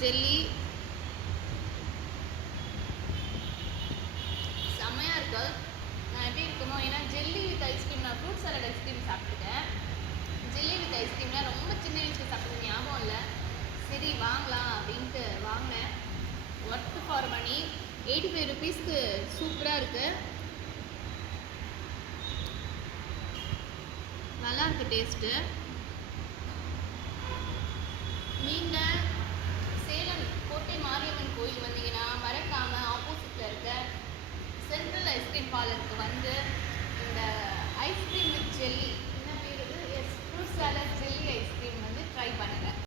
Jelly செம்மையாக இருக்கு. நான் எப்படி இருக்குமோ, ஏன்னா ஜெல்லி வித் ஐஸ்கிரீம், நான் ஃப்ரூட் சாலட் ஐஸ்கிரீம் சாப்பிட்டுட்டேன். ஜெல்லி வித் ஐஸ்கிரீம்லாம் ரொம்ப சின்ன வயசுல சாப்பிட்டது ஞாபகம் இல்லை. சரி வாங்கலாம் அப்படின்ட்டு வாங்கினேன். Worth for money. 85 ருபீஸ்க்கு சூப்பராக இருக்குது. நல்லா இருக்குது டேஸ்ட்டு. நீங்கள் சேலம் கோட்டை மாரியம்மன் கோயில் வந்தீங்கன்னா மறக்காமல் ஆப்போசிட்டில் இருக்க சென்ட்ரல் ஐஸ்கிரீம் பார்லருக்கு வந்து இந்த ஐஸ்கிரீம் வித் ஜெல்லி, என்ன பேர் இது, ஃப்ரூட் சாலட் ஜெல்லி ஐஸ்கிரீம் வந்து ட்ரை பண்ணுங்கள்.